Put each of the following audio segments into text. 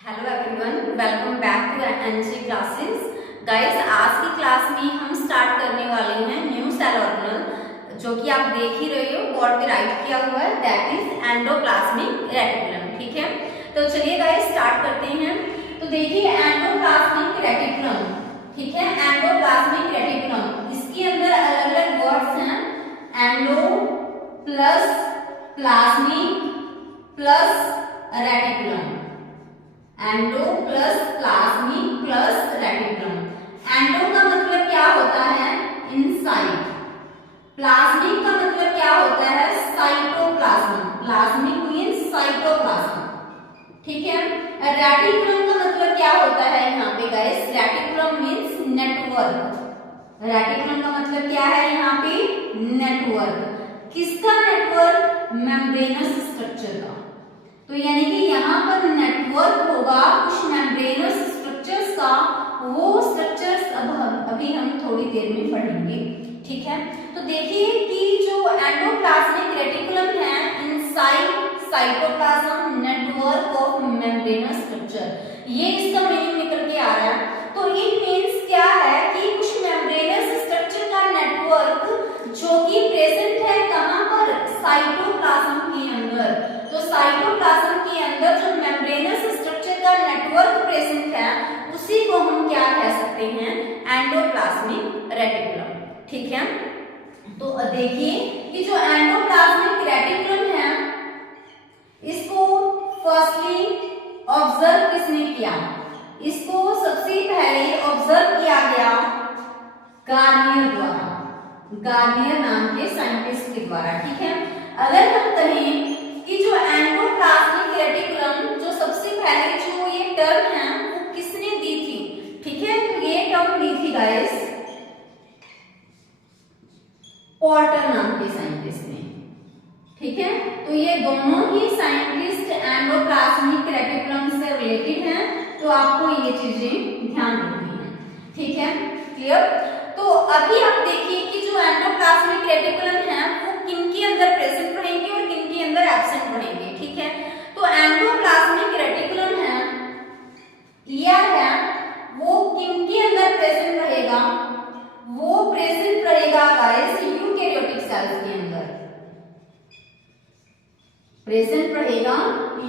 Hello everyone, welcome back to NG classes. Guys, आज की class में हम स्टार्ट करने वाले हैं न्यू सेल ऑर्गेनल, जो कि आप देख ही रहे हो, बोर्ड पे राइट किया हुआ है, दैट इज एंडोप्लाज्मिक रेटिकुलम। ठीक है, तो चलिए गाइस स्टार्ट करते हैं। तो देखिए एंडोप्लाज्मिक रेटिकुलम, ठीक है, एंडोप्लाज्मिक रेटिकुलम, इसके अंदर अलग अलग वर्ड्स हैं, endo plus plasmic plus reticulum, endo plus plasmic plus reticulum. Endo का मतलब क्या होता है? इनसाइड। प्लाज्मिक का मतलब क्या होता है? साइटोप्लाज्म। प्लाज्मिक मींस साइटोप्लाज्म, ठीक है। रेटिकुलम का मतलब क्या होता है यहाँ पे guys? Reticulum means network. Reticulum का मतलब क्या है यहाँ पे? नेटवर्क। किसका नेटवर्क? मेम्ब्रेनस स्ट्रक्चर का। तो यानी कि यहाँ पर नेटवर्क होगा कुछ मेम्ब्रेनस स्ट्रक्चर्स का। वो स्ट्रक्चर्स अभी हम थोड़ी देर में पढ़ेंगे, ठीक है। तो देखिए कि जो एंडोप्लाज्मिक रेटिकुलम है, inside cytoplasm network of membranous structure, ये इसका मीनिंग निकल के आ रहा है। तो इट मींस क्या है कि कुछ मेम्ब्रेनस स्ट्रक्चर का नेटवर्क जो कि प्रेजेंट है कहाँ पर? साइटोप्लाज्म के अंदर। तो साइटोप्लाज्म के अंदर जो मेम्ब्रेनस स्ट्रक्चर का नेटवर्क प्रेजेंट है, उसी को हम क्या कह सकते हैं? एंडोप्लाज्मिक रेटिकुलम, ठीक है। तो देखिए कि जो एंडोप्लाज्मिक रेटिकुलम है, इसको फर्स्टली ऑब्जर्व किसने किया? इसको सबसे पहले ऑब्जर्व किया गया गार्नियर द्वारा, गार्नियर नाम के साइंटिस्ट के द्वारा, ठीक है। अगर हम कहें कि जो एंडोप्लाज्मिक रेटिकुलम, जो सबसे पहले जो ये टर्म है वो किसने दी थी? ठीक है, तो ये टर्म दी थी गाइस पोर्टर नाम के साइंटिस्ट ने, ठीक है। तो ये दोनों ही साइंटिस्ट एंडोप्लाज्मिक रेटिकुलम से रिलेटेड हैं, तो आपको ये चीजें ध्यान रखनी है, ठीक है, क्लियर। तो अभी आप देखिए कि जो एंडोप्लाज्मिक रेटिकुलम है वो किनके अंदर प्रेजेंट रहेंगे और किनके अंदर एब्सेंट रहेंगे, ठीक है। तो एंडोप्लाज्मिक रेटिकुलम है, ईआर है, वो किनके अंदर प्रेजेंट रहेगा? वो प्रेजेंट रहेगा गाइस यूकैरियोटिक सेल्स के अंदर, प्रेजेंट रहेगा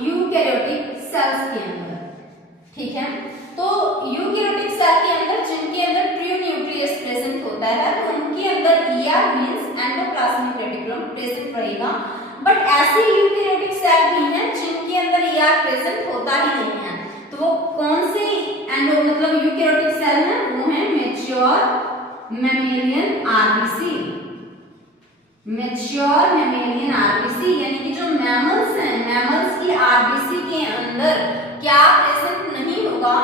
यूकैरियोटिक सेल्स के अंदर, ठीक है। तो यूकैरियोटिक सेल के अंदर जिनके अंदर प्री न्यूक्लियस प्रेजेंट होता है, तो उनके अंदर ER means endoplasmic reticulum present रहेगा। बट ऐसे यूकैरियोटिक सेल भी हैं जिनके अंदर ईआर प्रेजेंट होता ही नहीं है। तो वो कौन से एंडो मतलब यूकैरियोटिक सेल हैं? वो है mature mammalian RBC. Mature mammalian RBC यानी कि जो मैमल्स हैं, मैमल्स की आरबीसी के अंदर क्या प्रेजेंट नहीं होगा?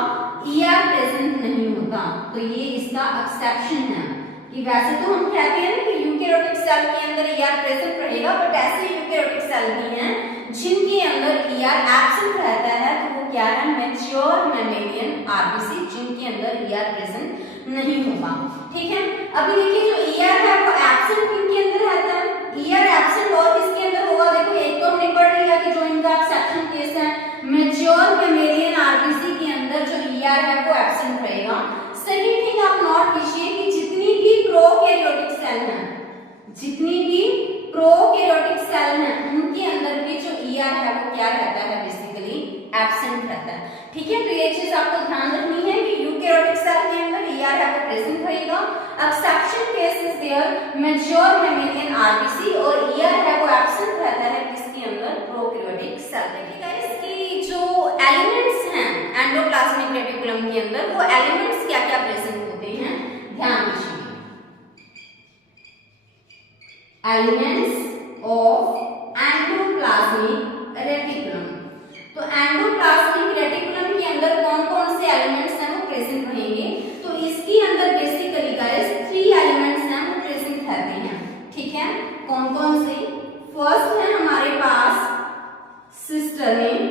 ईआर प्रेजेंट नहीं होता। तो ये इसका एक्सेप्शन है कि वैसे तो हम कहते हैं कि यूकैरियोटिक सेल के अंदर ईआर प्रेजेंट रहेगा, बट ऐसे यूकैरियोटिक सेल भी हैं जिनके अंदर ईआर एब्सेंट रहता है, तो वो क्या है? मैच्योर मैमेलियन आरबीसी, जिनके अंदर ईआर प्रेजेंट नहीं होगा, ठीक है। अभी देखिए जो ईआर है वो एब्सेंट किनके अंदर रहता है? ईआर एब्सेंट और किसके अंदर होगा? देखो एक तो हमने पढ़ लिया कि जो इनका एक्सेप्शन केस है, मैच्योर मैमेलियन आरबीसी के अंदर जो ईआर है वो एब्सेंट रहेगा। सेकंड थिंग आप नोट कीजिए कि जितनी भी प्रोकैरियोटिक सेल हैं, जितनी भी प्रोकैरियोटिक सेल हैं, उनके अंदर भी जो ईआर है वो क्या रहता है? बेसिकली एब्सेंट रहता है, ठीक है। तो ये चीज आपको ध्यान रखनी है कि यूकैरियोटिक सेल के अंदर ईआर है वो प्रेजेंट रहेगा। Exception case is there mature mammalian RBC, और ईआर है वो एब्सेंट रहता है किसके अंदर? प्रोकैरियोटिक सेल में। इसकी जो एलिमेंट्स हैं एंडोप्लाज्मिक रेटिकुलम के अंदर, वो एलिमेंट्स क्या क्या प्रेजेंट होते हैं? ध्यान दीजिए। Elements of endoplasmic reticulum. तो एंडोप्लाज्मिक रेटिकुलम के अंदर कौन कौन से एलिमेंट्स हैं वो प्रेजेंट रहेंगे? तो इसके अंदर बेसिकली गाइस 3 एलिमेंट्स हैं वो प्रेजेंट रहते हैं, ठीक है। कौन कौन से? फर्स्ट है हमारे पास सिस्टर्निन,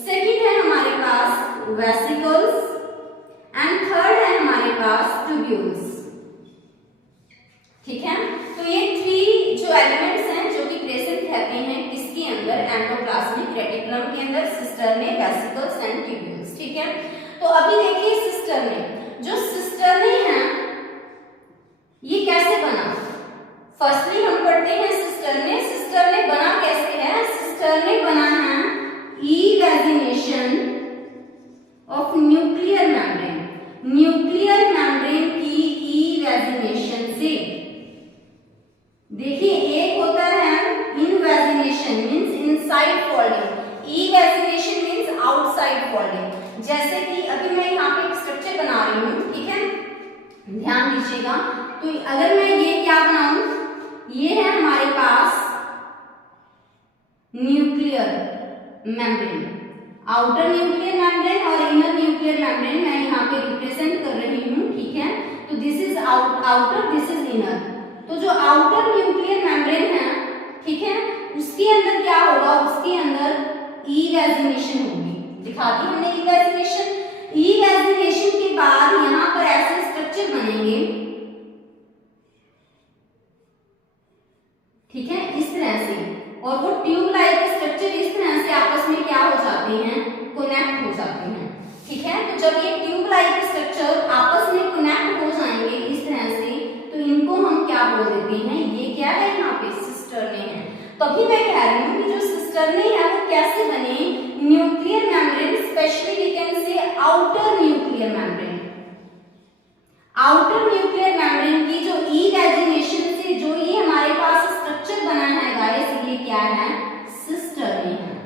सेकंड है हमारे पास वेसिकल्स, एंड थर्ड है हमारे पास ट्यूब्यूल्स, ठीक है। तो ये 3 जो एलिमेंट्स हैं जो कि प्रेजेंट रहते हैं किसके अंदर? एंडोप्लाज्मिक रेटिकुलम के अंदर, सिस्टर्ने, वेसिकल्स एंड ट्यूब्यूल्स, ठीक है। तो अभी देखिए सिस्टरने, जो सिस्टरने हैं ये कैसे बना, फर्स्टली हम पढ़ते हैं सिस्टरने। सिस्टरने बना कैसे है, सिस्टरने बना है evagination of nuclear membrane, nuclear membrane की इवैजिनेशन से। देखिए एक होता है invagination means inside folding, evagination means outside folding. जैसे कि अभी मैं यहाँ पे एक स्ट्रक्चर बना रही हूँ, ठीक है, ध्यान दीजिएगा। तो अगर मैं ये क्या बनाऊं, ये है हमारे पास nuclear membrane, outer nuclear membrane और इनर न्यूक्लियर मेम्ब्रेन मैं यहाँ पे रिप्रेजेंट कर रही हूँ, ठीक है। तो this is outer, this is inner. तो जो आउटर न्यूक्लियर मेम्ब्रेन है, ठीक है, उसके अंदर क्या होगा, उसके अंदर इवैजिनेशन होगी, दिखा दी हमने इवैजिनेशन। इवैजिनेशन के बाद यहाँ पर ऐसे स्ट्रक्चर बनेंगे, ठीक है, इस तरह से, और वो ट्यूब लाइक स्ट्रक्चर इस तरह से आपस में क्या हो जाते हैं, कनेक्ट हो जाते हैं, ठीक है। तो जब ये ट्यूब लाइक स्ट्रक्चर आपस में कनेक्ट हो जाएंगे इस तरह से, तो इनको हम क्या बोल देते हैं, ये क्या है यहाँ पे सिस्टरने है। तभी मैं कह रही हूँ कि जो सिस्टरने है वो कैसे बने, nuclear membrane, specially we can say outer nuclear membrane, outer nuclear membrane की जो इवैजिनेशन से जो ये हमारे पास स्ट्रक्चर बना है गाइस, ये क्या है, सिस्टरने है।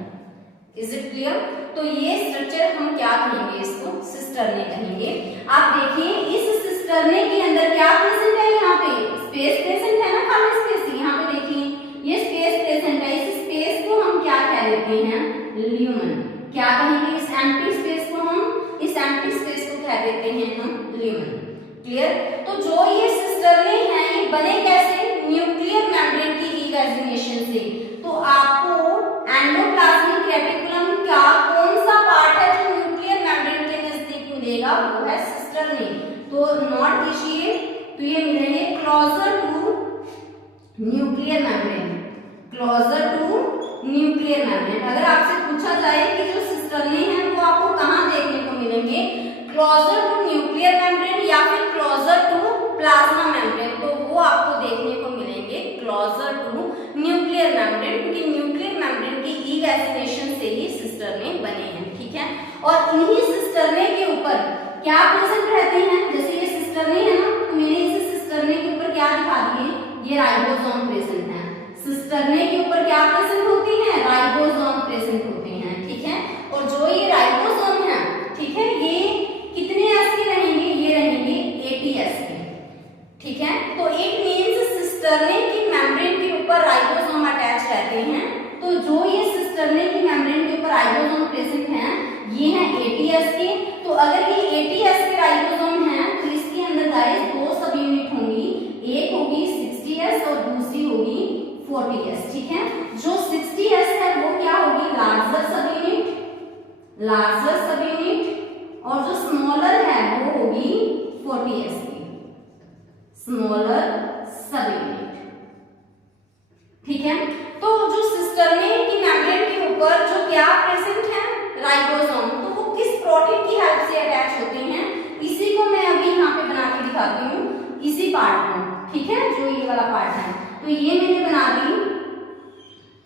Is it clear? तो ये स्ट्रक्चर हम क्या कहेंगे, इसको सिस्टरने कहेंगे। आप देखिए इस सिस्टरने के अंदर क्या प्रेजेंट है, यहाँ पे स्पेस प्रेजेंट है ना, खाली स्पेस। यहाँ पे देखिए ये स्पेस प्रेजेंट है, इस स्पेस को हम क्या कह देते हैं, ल्यूमन। क्या कहेंगे, इस एम्प्टी स्पेस को हम, इस एम्प्टी स्पेस को कह देते हैं हम ल्यूमन। क्लियर? तो जो ये सिस्टरने हैं ये बने कैसे, न्यूक्लियर मेम्ब्रेन की इवैजिनेशन से। तो आपको एंडोप्लाज्मिक रेटिकुलम का कौन सा पार्ट है जो न्यूक्लियर मेम्ब्रेन के नजदीक मिलेगा, वो है सिस्टरने। तो नॉट कीजिए, तो ये मिलेंगे closer to nuclear membrane, closer to nuclear membrane. अगर आपसे पूछा जाए कि जो सिस्टरने हैं वो आपको कहाँ देखने को मिलेंगे, क्लोजर टू न्यूक्लियर मेम्ब्रेन या फिर क्लोजर टू प्लाज्मा मेम्ब्रेन, तो वो आपको देखने को मिलेंगे क्लोजर टू न्यूक्लियर मेम्ब्रेन, क्योंकि न्यूक्लियर मेम्ब्रेन की इवैजिनेशन से ही सिस्टरने बने हैं, ठीक है। और इन्हीं सिस्टरने के ऊपर क्या प्रेजेंट रहते हैं, जैसे ये सिस्टरने है ना, तो मैंने इस सिस्टरने के ऊपर क्या दिखा दिए, ये राइबोसोम प्रेजेंट है। सिस्टरने के ऊपर क्या प्रेजेंट होती है, राइबोसोम प्रेजेंट होते हैं, ठीक है। और जो ये राइबोसोम है, ठीक है, ये कितने एस के रहेंगे, ये रहेंगे 80 एस के, ठीक है। तो इट मींस सिस्टरने की मेम्ब्रेन के ऊपर राइबोसोम अटैच रहते हैं। तो जो ये सिस्टरने की मेम्ब्रेन के ऊपर राइबोसोम प्रेजेंट हैं, ये हैं 80 एस के। तो अगर ये 80 एस के राइबोसोम हैं, तो इसके अंदर गाइस दो सब यूनिट होंगी, एक होगी 60 एस और दूसरी होगी 40 एस, ठीक है। जो 60 एस है वो क्या होगी, लार्जर सब यूनिट, लार्जर सब यूनिट, और जो स्मॉलर है वो होगी 40 एस की, स्मॉलर सब यूनिट, ठीक है। तो जो सिस्टरने की मेम्ब्रेन के ऊपर जो क्या प्रेजेंट है, राइबोसोम, तो वो किस प्रोटीन की हेल्प से अटैच होते हैं, इसी को मैं अभी यहाँ पे बना के दिखाती हूँ, इसी पार्ट को, ठीक है, जो ये वाला पार्ट है। तो ये मैंने बना दी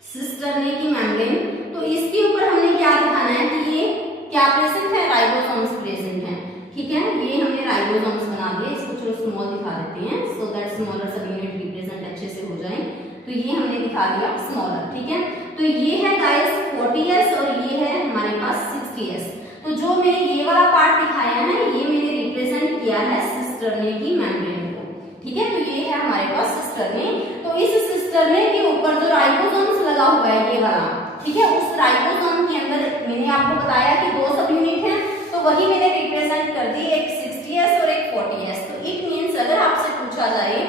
सिस्टरने की मेम्ब्रेन। तो इसके ऊपर हमने क्या दिखाना है कि ये क्या प्रेजेंट है, राइबोसोम्स प्रेजेंट है, ठीक है। ये हमने राइबोसोम्स बना दिए, इसको चलो स्मॉल दिखा देते हैं, सो दैट स्मॉलर सब यूनिट रिप्रेजेंट अच्छे से हो जाए। तो ये हमने दिखा दिया स्मॉलर, ठीक है। तो ये है गाइस 40 एस और ये है हमारे पास 60 एस। तो जो मैंने ये वाला पार्ट दिखाया है, ये मैंने रिप्रेजेंट किया है सिस्टरने की मेम्ब्रेन को, ठीक है। तो ये है हमारे पास सिस्टरने। तो इस सिस्टरने के ऊपर जो राइबोसोम्स लगा हुआ है ये वाला, ठीक है, उस राइबोसोम के अंदर मैंने आपको बताया कि दो सब यूनिट हैं, तो वही मैंने रिप्रेजेंट कर दी, एक 60 एस और एक 40 एस। तो इट मींस अगर आपसे पूछा जाए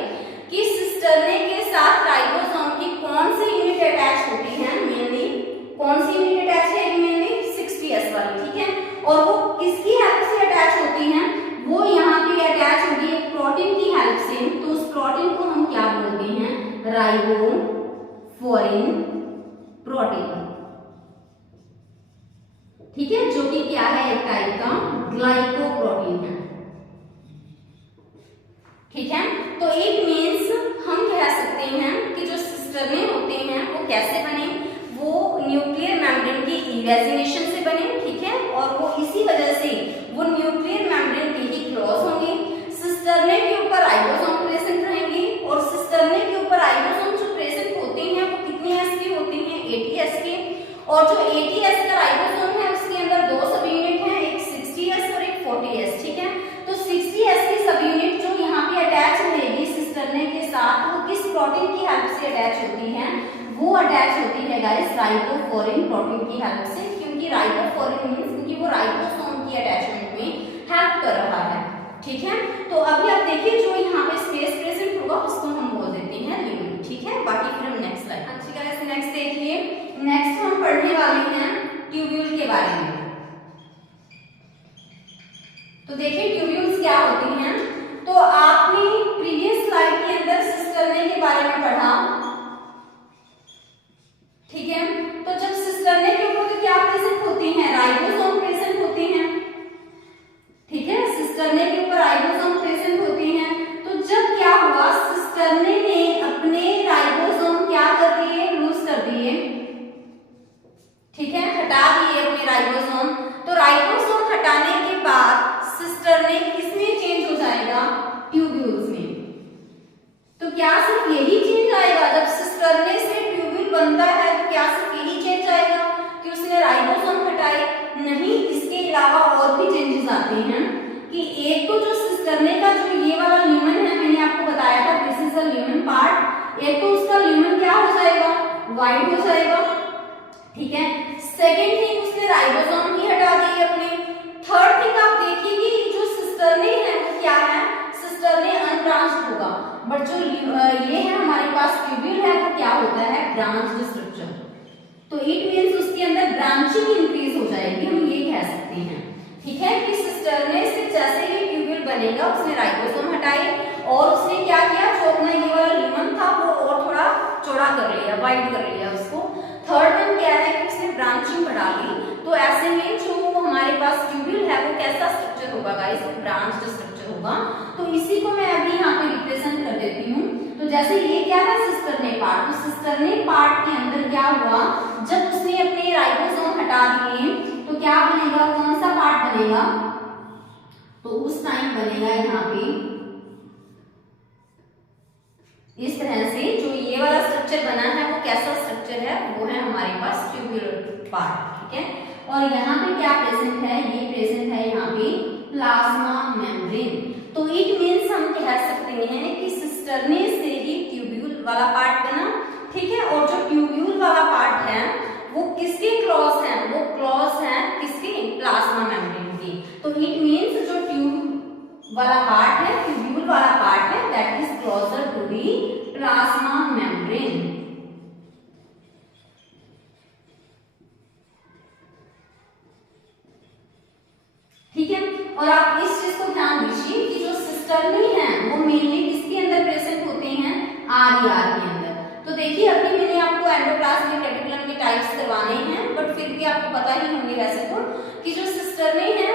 कि सिस्टरने के साथ राइबोसोम की कौन सी यूनिट अटैच होती है, मेनली कौन सी यूनिट अटैच है, मेनली 60 एस वाली, ठीक है। और वो किसकी हेल्प से अटैच होती हैं, वो यहाँ पे अटैच होगी एक प्रोटीन की हेल्प से। तो उस प्रोटीन को हम क्या बोलते हैं, राइबोफोरिन प्रोटीन, ठीक है, जो कि क्या है, एक टाइप का ग्लाइकोप्रोटीन है। ठीक है, तो इट मीन्स हम कह सकते हैं कि जो सिस्टर्ने होते हैं वो कैसे बने, वो न्यूक्लियर मेम्ब्रेन की इवेजिनेशन से बने। ठीक है, और वो इसी वजह से वो न्यूक्लियर मेम्ब्रेन के ही क्लोज होंगे। सिस्टर्ने के ऊपर राइबोसोम प्रेजेंट रहेंगे और सिस्टर्ने के ऊपर राइबोसोम जो प्रेजेंट होते हैं वो कितने एस के होते हैं, 80S के। और जो 80S का राइबोसोम है उसके अंदर दो सब यूनिट हैं, एक 60S और एक 40S। ठीक है, तो 60S की सब यूनिट जो यहाँ पे अटैच रहेगी सिस्टर्ने के साथ, वो किस प्रोटीन की हेल्प से अटैच होती है, वो अटैच होती है गाइस राइबोफोरिन प्रोटीन की हेल्प से। क्योंकि राइबोफोरिन मींस क्योंकि वो राइबोसोम की अटैचमेंट में हेल्प कर रहा है। ठीक है, तो अभी आप देखिए जो यहाँ पे स्पेस प्रेजेंट होगा उसको हम बोल देते हैं ल्यूमेन। ठीक है, बाकी फिर हम नेक्स्ट स्लाइड। अच्छा गाइस, नेक्स्ट देखिए, नेक्स्ट हम पढ़ने वाले हैं ट्यूब्यूल के बारे में। तो देखिए ट्यूब्यूल्स क्या होती हैं। तो आपने प्रीवियस स्लाइड के अंदर सिस्टर्ने के बारे में पढ़ा। ठीक है, तो जब सिस्टर्ने के ऊपर तो क्या प्रेजेंट होती हैं, राइबोसोम प्रेजेंट होते हैं। ठीक है, सिस्टर्ने के ऊपर राइबोसोम प्रेजेंट होते हैं। तो जब क्या हुआ, सिस्टर्ने ने अपने राइबोसोम क्या कर दिए, लूज कर दिए। ठीक है, हटा दिए अपने राइबोसोम। तो राइबोसोम हटाने के बाद सिस्टर्ने किसमें चेंज हो जाएगा, ट्यूब्यूल्स में। तो क्या सिर्फ यही चेंज आएगा, जब सिस्टर्ने से ट्यूब्यूल बनता है तो क्या सिर्फ यही चेंज आएगा कि उसने राइबोसोम हटाए? नहीं, इसके अलावा और भी चेंजेस आते हैं। कि एक तो जो सिस्टर्ने का जो ये वाला ल्यूमेन है, मैंने आपको बताया था this is the lumen part, एक तो उसका ल्यूमेन क्या हो जाएगा, वाइड हो जाएगा। ठीक है, सेकेंड थिंग उसने राइबोसोम की हटा दी अपने। थर्ड थिंग आप देखिए कि जो सिस्टर्ने है वो क्या है, सिस्टर्ने अनब्रांच्ड होगा, बट जो ये है हमारे पास ट्यूब्यूल है वो क्या होता है, ब्रांच्ड स्ट्रक्चर। तो इट मींस उसके अंदर ब्रांचिंग इंक्रीज हो जाएगी, हम ये कह सकते हैं। ठीक है, कि सिस्टर्ने से जैसे ही ट्यूब्यूल बनेगा उसने राइबोसोम हटाई और उसने क्या किया, जो अपना ये वाला ल्यूमेन था वो और थोड़ा चौड़ा कर लिया, वाइड कर लिया उसको। थर्ड वन क्या है कि उसने ब्रांचिंग बढ़ा ली। तो ऐसे में जो हमारे पास ट्यूब्यूल है वो कैसा स्ट्रक्चर होगा गाइस, ब्रांच्ड स्ट्रक्चर होगा। तो इसी को मैं अभी यहाँ पे रिप्रेजेंट कर देती हूँ। तो जैसे ये क्या है, सिस्टर्ने पार्ट, तो सिस्टर्ने पार्ट के अंदर क्या हुआ, जब उसने अपने राइबोसोम हटा दिए तो क्या बनेगा, कौन सा पार्ट बनेगा, तो उस टाइम बनेगा यहाँ पे इस तरह से। जो ये वाला स्ट्रक्चर बना है वो कैसा स्ट्रक्चर है, वो है हमारे पास ट्यूब्यूलर पार्ट। ठीक है, और यहाँ पे क्या प्रेजेंट है, ये प्रेजेंट है यहाँ पे प्लाज्मा मेम्ब्रेन। तो इट मींस हम कह सकते हैं कि सिस्टर्ने से ही ट्यूब्यूल वाला पार्ट बना। ठीक है, और जो ट्यूब्यूल वाला पार्ट है वो किसके क्लॉज है, वो क्लॉज है किसके, प्लाज्मा मेम्ब्रेन की। तो इट मींस जो ट्यूब वाला पार्ट है, ट्यूब्यूल वाला पार्ट है, that is closer to the plasma membrane. ठीक है, और आप इस चीज को ध्यान दीजिए कि जो सिस्टर्ने है वो मेनली किसके अंदर प्रेजेंट होते हैं, RER के अंदर। तो देखिए अभी मैंने आपको एंडोप्लाज्मिक रेटिकुलम के टाइप्स करवाने हैं, बट फिर भी आपको पता ही होंगे वैसे तो कि जो सिस्टर्ने है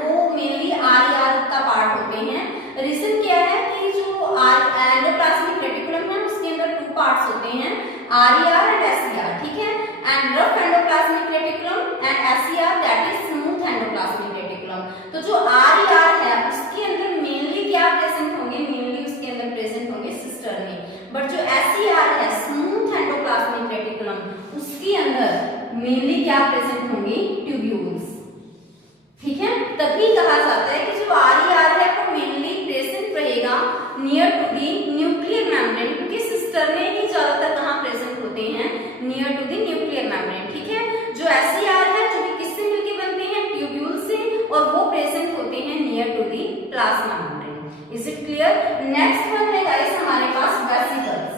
वो मेनली RER का पार्ट होते हैं। रीजन क्या है कि जो एंडोप्लाज्मिक रेटिकुलम है उसके अंदर 2 पार्ट्स होते हैं, RER एंड SER। ठीक है, and rough endoplasmic reticulum and SER that is smooth endoplasmic reticulum. तो जो RER है उसके अंदर मेनली क्या प्रेजेंट होंगे, मेनली उसके अंदर प्रेजेंट होंगे सिस्टर्ने। बट जो SER है स्मूथ एंडोप्लाज्मिक रेटिकुलम, उसके अंदर मेनली क्या प्रेजेंट होंगे, ट्यूब्यूल्स। ठीक है, तभी कहा जाता है कि जो RER है वो मेनली प्रेजेंट रहेगा near to the nuclear membrane, क्योंकि सिस्टर्ने ही ज्यादातर कहाँ प्रेजेंट होते हैं, near to the nuclear membrane. ठीक है, जो SER है जो कि किससे मिलके बनते हैं, ट्यूब्यूल से, और वो प्रेजेंट होते हैं near to the plasma membrane. Is it clear? Next one है गाइस हमारे पास वेसिकल्स।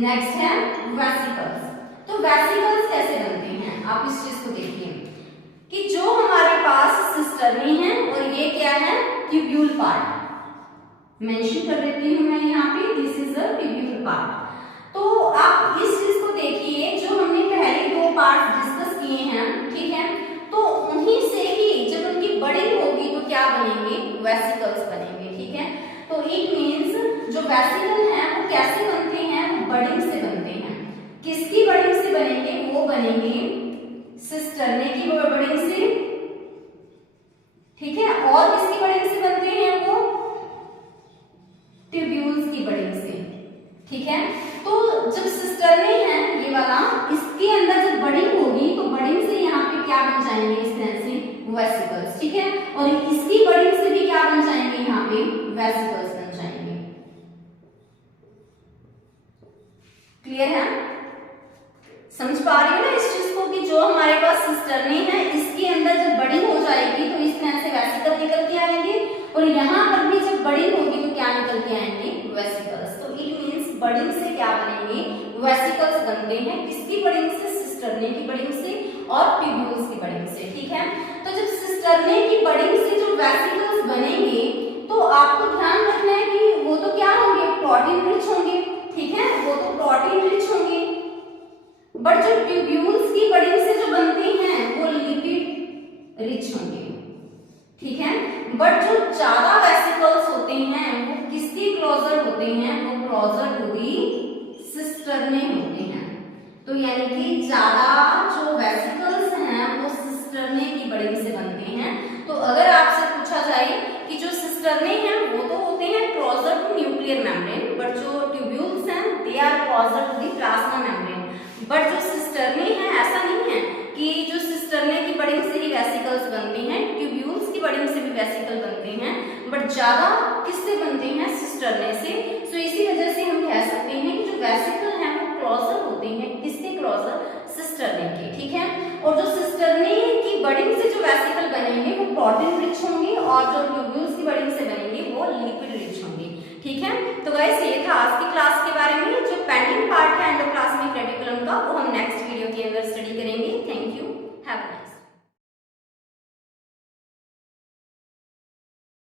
नेक्स्ट है वेसिकल्स। तो वेसिकल्स कैसे बनते हैं, आप इस चीज को देखिए कि जो हमारे पास सिस्टर्ने है और ये क्या है, ट्यूब्यूल पार्ट। मेंशन कर देती हूं मैं यहाँ पे, this is the tubule part. तो आप इस चीज को देखिए, जो हमने पहले 2 पार्ट डिस्कस किए हैं, ठीक है, तो वेसिकल है वो कैसे बनते हैं, बडिंग से बनते हैं। किसकी बडिंग से बनेंगे, वो बनेंगे सिस्टरने की बडिंग से, ठीक है। और किसकी बडिंग से बनते हैं, वो ट्यूब्यूल्स की बडिंग से, ठीक है। तो जब सिस्टरने है ये वाला, इसके अंदर जब बडिंग होगी तो बडिंग से यहाँ पे क्या बन जाएंगे, इस तरह से वेसिकल्स, ठीक है। और इसकी बडिंग से भी क्या बन जाएंगे, यहाँ पे वेसिकल्स बन जाएंगे। क्लियर है, समझ पा रही हो ना इस चीज को कि जो हमारे पास सिस्टरने है इसके अंदर जब बडिंग हो जाएगी तो इस तरह से वेसिकल निकल के आएंगे, और यहाँ पर भी जब बडिंग होगी तो क्या निकल के आएंगे, वेसिकल्स। तो इट मींस बडिंग से क्या बनेंगे, वेसिकल्स बनते हैं। किसकी बडिंग से, सिस्टरने की बडिंग से और ट्यूब्यूल्स की बडिंग से, ठीक है। तो जब सिस्टरने की बडिंग से जो वेसिकल्स बनेंगे तो आपको ध्यान रखना है कि वो तो क्या होंगे, प्रोटीन रिच होंगे, ठीक है, वो तो प्रोटीन रिच होंगे। बट जो ट्यूब्यूल्स की बडिंग से जो बनते हैं वो लिपिड रिच होंगे, ठीक है। बट जो ज्यादा वेसिकल्स होते हैं वो किसके क्लोजर होते हैं, वो क्लोजर टू दी सिस्टरने होते हैं। तो यानी कि ज्यादा जो वेसिकल्स हैं वो सिस्टरने की बडिंग से बनते हैं। तो अगर आपसे पूछा जाए कि जो सिस्टरने हैं वो तो होते हैं closer to nuclear membrane, but जो ट्यूब्यूल्स हैं they are closer to the plasma membrane. But जो सिस्टरने हैं ऐसा नहीं है कि जो सिस्टरने की बडिंग से ही वेसिकल्स बनते हैं, ट्यूब्यूल्स की बडिंग से भी वेसिकल बनते हैं, बट ज्यादा किससे बनते हैं, सिस्टरने से। सो इसी वजह से हम कह सकते हैं कि जो वेसिकल हैं वो क्लोजर होते हैं, किसके क्लोजर, सिस्टरने के, ठीक है। और जो सिस्टरने की बडिंग से जो वेसिकल बनेंगे वो प्रोटीन रिच होंगे, और जो ट्यूब्यूल्स की बडिंग से बनेंगे वो लिपिड रिच होंगे, ठीक है। तो गाइस ये था आज की क्लास के बारे में। जो पेंडिंग पार्ट है एंडोप्लाज्मिक रेटिकुलम का वो हम नेक्स्ट